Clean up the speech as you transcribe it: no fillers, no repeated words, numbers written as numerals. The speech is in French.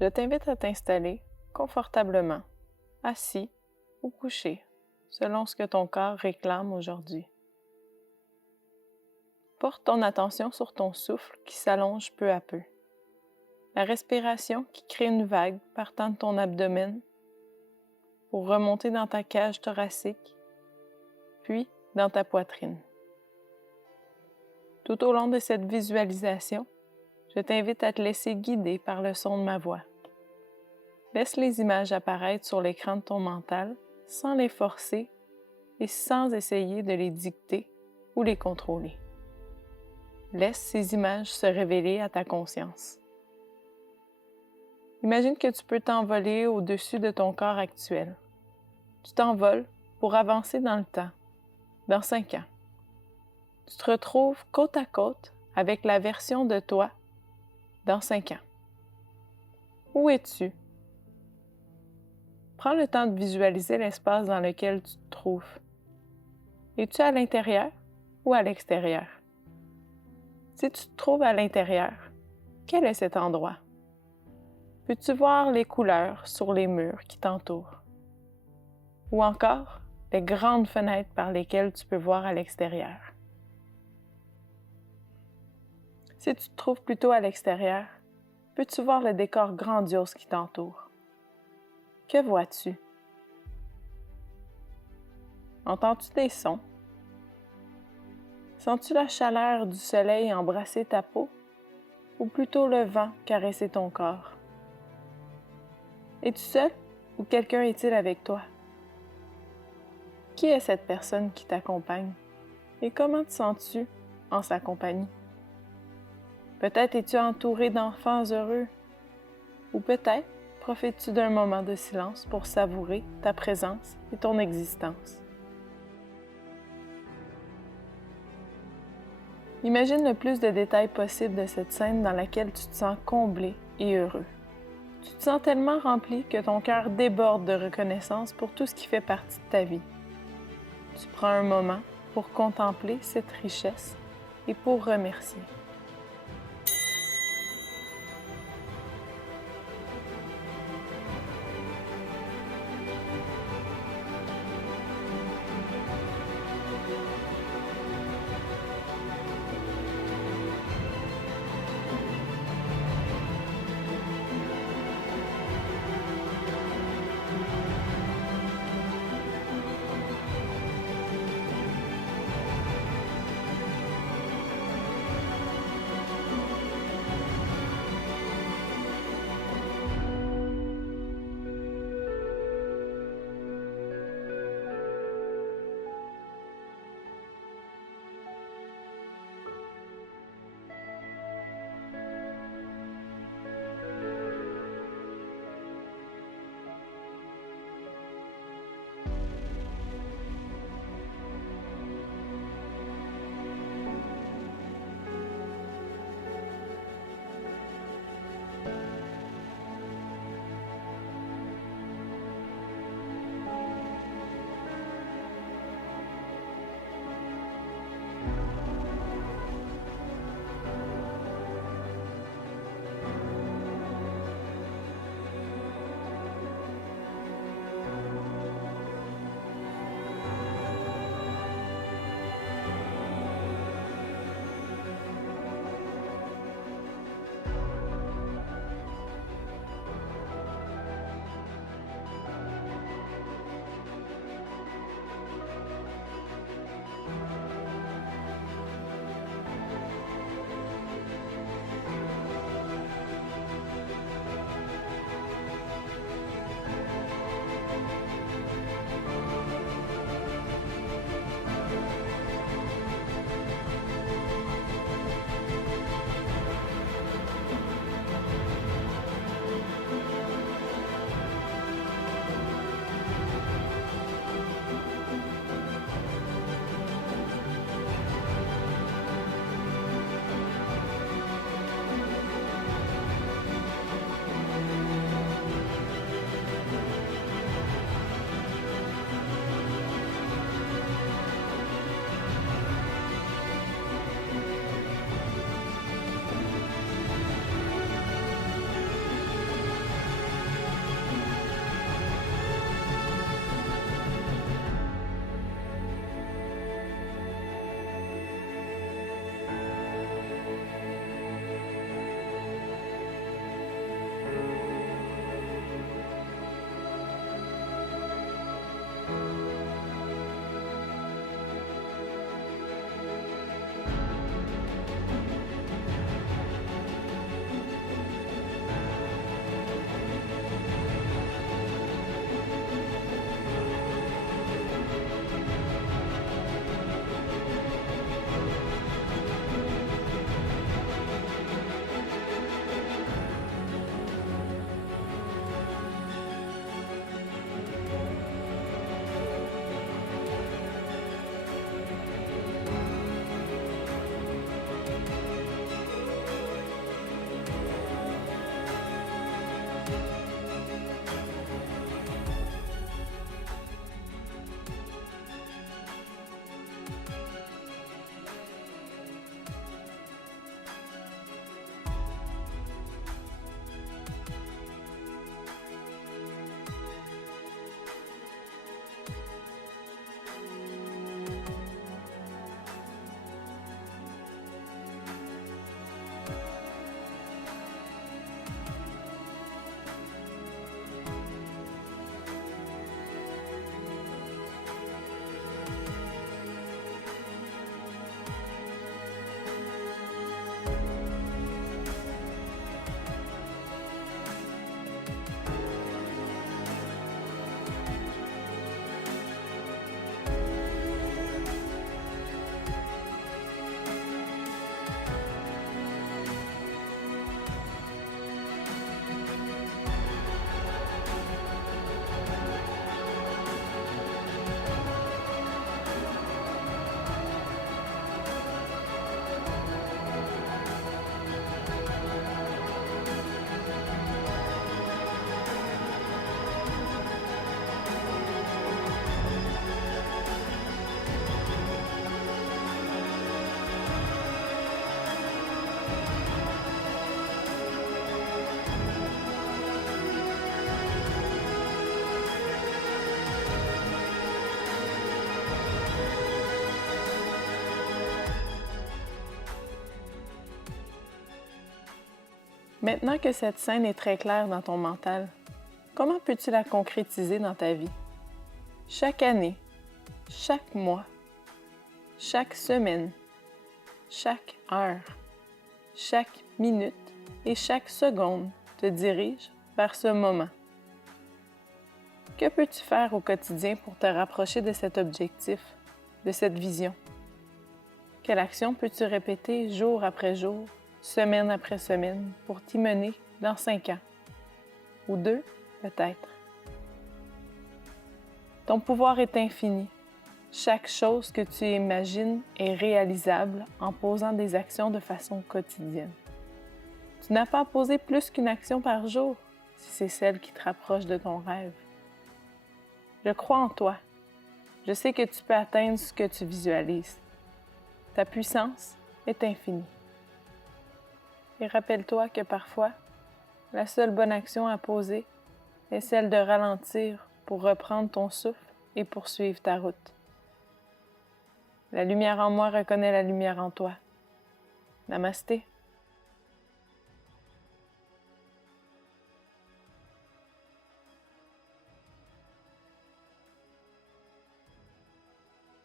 Je t'invite à t'installer confortablement, assis ou couché, selon ce que ton corps réclame aujourd'hui. Porte ton attention sur ton souffle qui s'allonge peu à peu. La respiration qui crée une vague partant de ton abdomen pour remonter dans ta cage thoracique, puis dans ta poitrine. Tout au long de cette visualisation, je t'invite à te laisser guider par le son de ma voix. Laisse les images apparaître sur l'écran de ton mental sans les forcer et sans essayer de les dicter ou les contrôler. Laisse ces images se révéler à ta conscience. Imagine que tu peux t'envoler au-dessus de ton corps actuel. Tu t'envoles pour avancer dans le temps, dans 5 ans. Tu te retrouves côte à côte avec la version de toi dans 5 ans. Où es-tu? Prends le temps de visualiser l'espace dans lequel tu te trouves. Es-tu à l'intérieur ou à l'extérieur? Si tu te trouves à l'intérieur, quel est cet endroit? Peux-tu voir les couleurs sur les murs qui t'entourent? Ou encore les grandes fenêtres par lesquelles tu peux voir à l'extérieur? Si tu te trouves plutôt à l'extérieur, peux-tu voir le décor grandiose qui t'entoure? Que vois-tu? Entends-tu des sons? Sens-tu la chaleur du soleil embrasser ta peau ou plutôt le vent caresser ton corps? Es-tu seul ou quelqu'un est-il avec toi? Qui est cette personne qui t'accompagne et comment te sens-tu en sa compagnie? Peut-être es-tu entouré d'enfants heureux ou peut-être profites-tu d'un moment de silence pour savourer ta présence et ton existence. Imagine le plus de détails possible de cette scène dans laquelle tu te sens comblé et heureux. Tu te sens tellement rempli que ton cœur déborde de reconnaissance pour tout ce qui fait partie de ta vie. Tu prends un moment pour contempler cette richesse et pour remercier. Maintenant que cette scène est très claire dans ton mental, comment peux-tu la concrétiser dans ta vie? Chaque année, chaque mois, chaque semaine, chaque heure, chaque minute et chaque seconde te dirige vers ce moment. Que peux-tu faire au quotidien pour te rapprocher de cet objectif, de cette vision? Quelle action peux-tu répéter jour après jour, semaine après semaine, pour t'y mener dans 5 ans? Ou 2, peut-être. Ton pouvoir est infini. Chaque chose que tu imagines est réalisable en posant des actions de façon quotidienne. Tu n'as pas à poser plus qu'une action par jour si c'est celle qui te rapproche de ton rêve. Je crois en toi. Je sais que tu peux atteindre ce que tu visualises. Ta puissance est infinie. Et rappelle-toi que parfois, la seule bonne action à poser est celle de ralentir pour reprendre ton souffle et poursuivre ta route. La lumière en moi reconnaît la lumière en toi. Namasté.